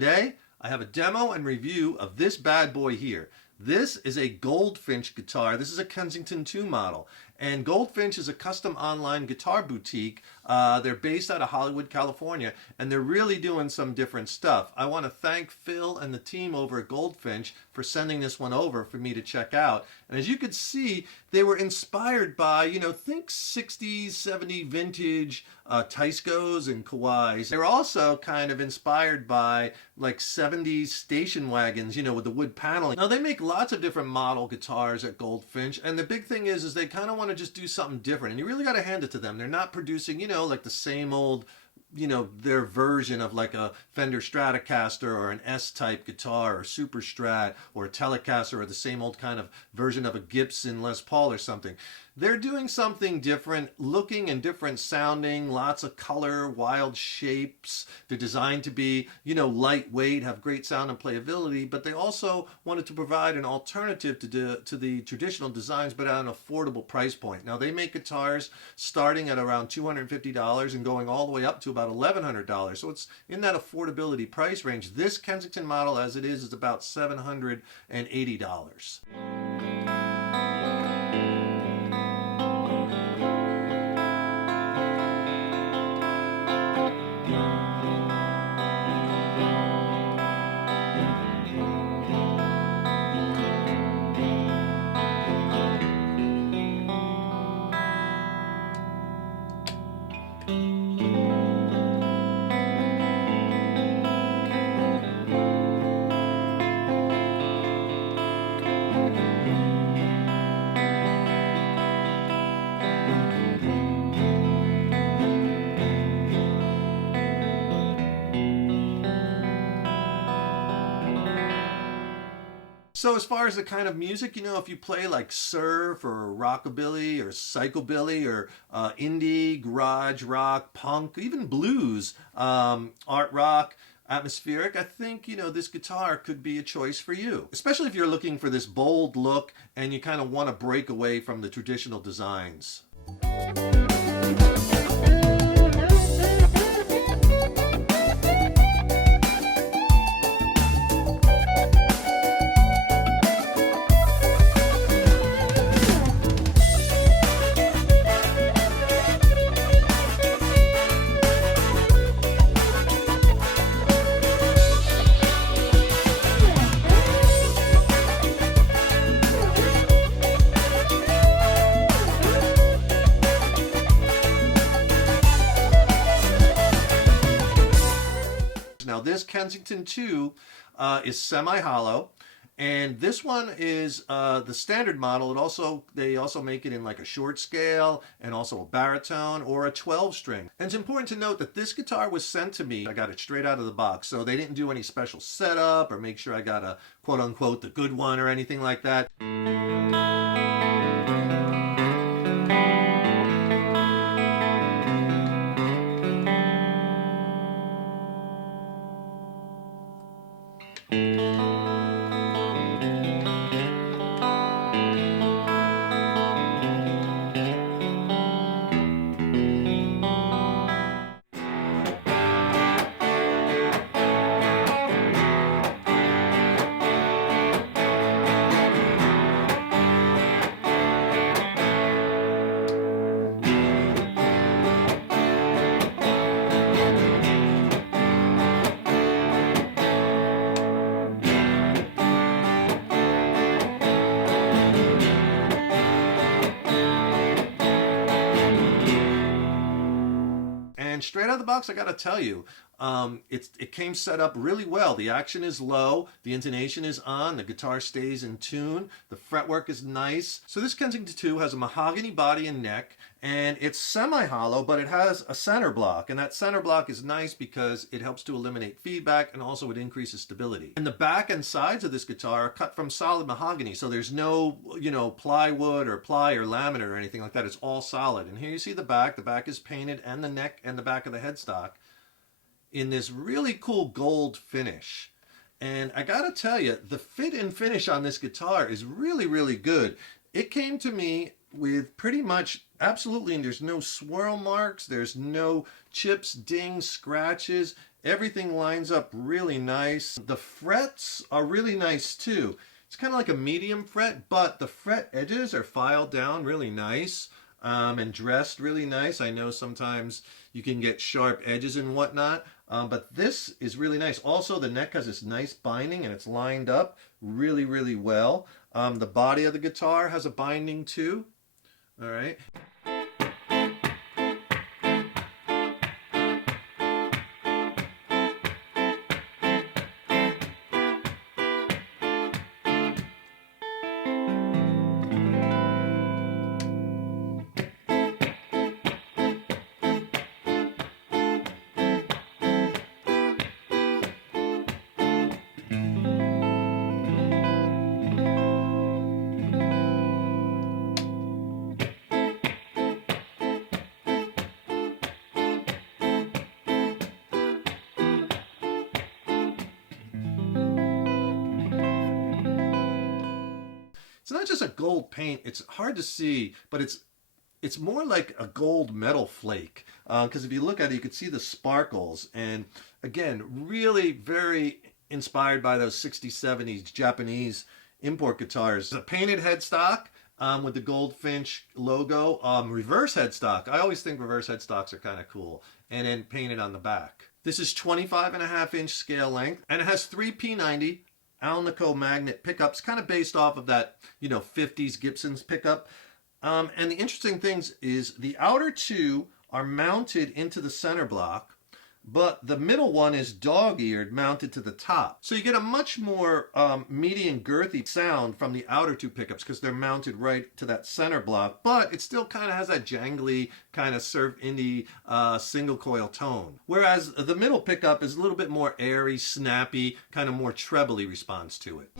Today, I have a demo and review of this bad boy here. This is a Goldfinch guitar. This is a Kensington 2 model. And Goldfinch is a custom online guitar boutique. They're based out of Hollywood, California, and they're really doing some different stuff. I want to thank Phil and the team over at Goldfinch for sending this one over for me to check out. And as you can see, they were inspired by, think 60s, 70s vintage Teiscos and Kawais. They're also kind of inspired by like 70s station wagons, with the wood paneling. Now they make lots of different model guitars at Goldfinch, and the big thing is they kind of want to just do something different, and you really got to hand it to them. They're not producing, like the same old, their version of like a Fender Stratocaster or an S-type guitar or Super Strat or a Telecaster or the same old kind of version of a Gibson Les Paul or something. They're doing something different looking and different sounding, lots of color, wild shapes. They're designed to be, lightweight, have great sound and playability, but they also wanted to provide an alternative to the traditional designs, but at an affordable price point. Now, they make guitars starting at around $250 and going all the way up to about $1,100. So it's in that affordability price range. This Kensington model, as it is about $780. So as far as the kind of music, if you play like surf or rockabilly or psychobilly or indie, garage rock, punk, even blues, art rock, atmospheric, I think, this guitar could be a choice for you. Especially if you're looking for this bold look and you kind of want to break away from the traditional designs. Now this Kensington 2 is semi-hollow, and this one is the standard model. They also make it in like a short scale and also a baritone or a 12-string. And it's important to note that this guitar was sent to me. I got it straight out of the box, so they didn't do any special setup or make sure I got a quote-unquote the good one or anything like that. Straight out of the box, I gotta tell you, it came set up really well. The action is low, the intonation is on, the guitar stays in tune, the fretwork is nice. So this Kensington 2 has a mahogany body and neck, and it's semi-hollow, but it has a center block, and that center block is nice because it helps to eliminate feedback, and also it increases stability. And the back and sides of this guitar are cut from solid mahogany, so there's no, plywood or ply or laminate or anything like that. It's all solid. And here you see the back. The back is painted, and the neck and the back of the headstock in this really cool gold finish. And I gotta tell you, the fit and finish on this guitar is really, really good. It came to me with pretty much absolutely, and there's no swirl marks, there's no chips, dings, scratches. Everything lines up really nice. The frets are really nice too. It's kind of like a medium fret, but the fret edges are filed down really nice, and dressed really nice. I know sometimes you can get sharp edges and whatnot, but this is really nice. Also, the neck has this nice binding and it's lined up really, really well. The body of the guitar has a binding too. All right. It's not just a gold paint. It's hard to see, but it's more like a gold metal flake. Because if you look at it, you can see the sparkles. And again, really very inspired by those 60s, 70s Japanese import guitars. A painted headstock with the Goldfinch logo. Reverse headstock. I always think reverse headstocks are kind of cool. And then painted on the back. This is 25.5-inch scale length. And it has 3 P90 Alnico magnet pickups, kind of based off of that, 50s Gibson's pickup. And the interesting things is the outer two are mounted into the center block, but the middle one is dog-eared mounted to the top. So you get a much more meaty and girthy sound from the outer two pickups because they're mounted right to that center block, but it still kind of has that jangly kind of surf indie single coil tone. Whereas the middle pickup is a little bit more airy, snappy, kind of more trebly response to it.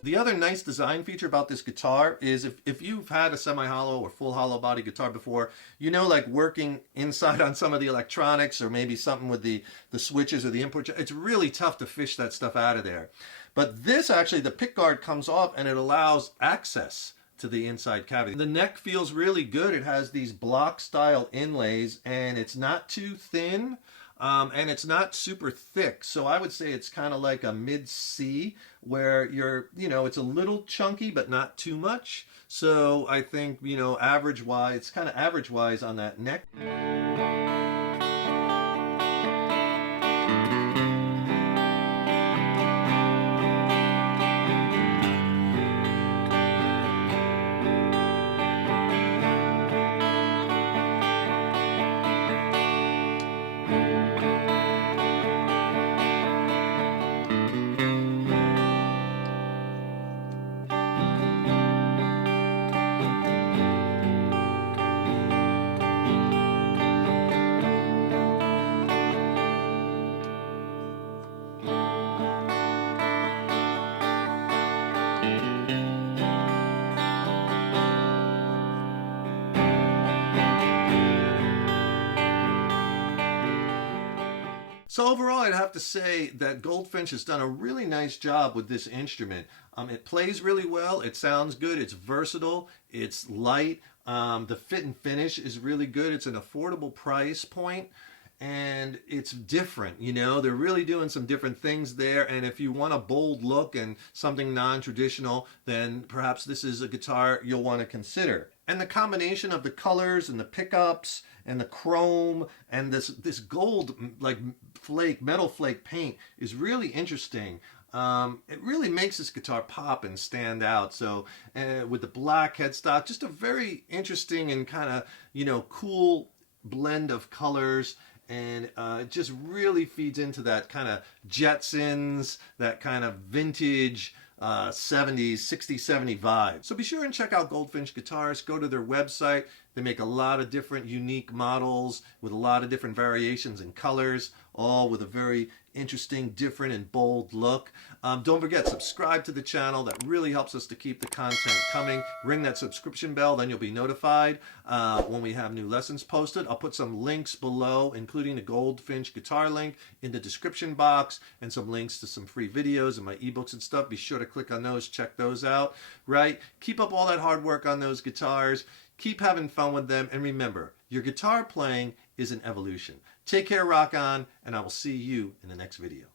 The other nice design feature about this guitar is if you've had a semi-hollow or full hollow body guitar before, like working inside on some of the electronics or maybe something with the switches or the input, it's really tough to fish that stuff out of there. But this actually, the pick guard comes off and it allows access to the inside cavity. The neck feels really good. It has these block style inlays and it's not too thin. And it's not super thick, so I would say it's kind of like a mid-C where it's a little chunky but not too much. So I think, average-wise, it's kind of average-wise on that neck. So overall, I'd have to say that Goldfinch has done a really nice job with this instrument. It plays really well, it sounds good, it's versatile, it's light, the fit and finish is really good, it's an affordable price point, and it's different, they're really doing some different things there, and if you want a bold look and something non-traditional, then perhaps this is a guitar you'll want to consider. And the combination of the colors and the pickups and the chrome and this gold metal flake paint is really interesting. It really makes this guitar pop and stand out. So with the black headstock, just a very interesting and kind of cool blend of colors. And it just really feeds into that kind of Jetsons, that kind of vintage 70s, 60s, 70 vibe. So be sure and check out Goldfinch Guitars. Go to their website. They make a lot of different unique models with a lot of different variations and colors, all with a very interesting, different, and bold look. Don't forget, subscribe to the channel. That really helps us to keep the content coming. Ring that subscription bell, then you'll be notified when we have new lessons posted. I'll put some links below, including the Goldfinch guitar link in the description box, and some links to some free videos and my ebooks and stuff. Be sure to click on those, check those out, right? Keep up all that hard work on those guitars. Keep having fun with them, and remember, your guitar playing is an evolution. Take care, rock on, and I will see you in the next video.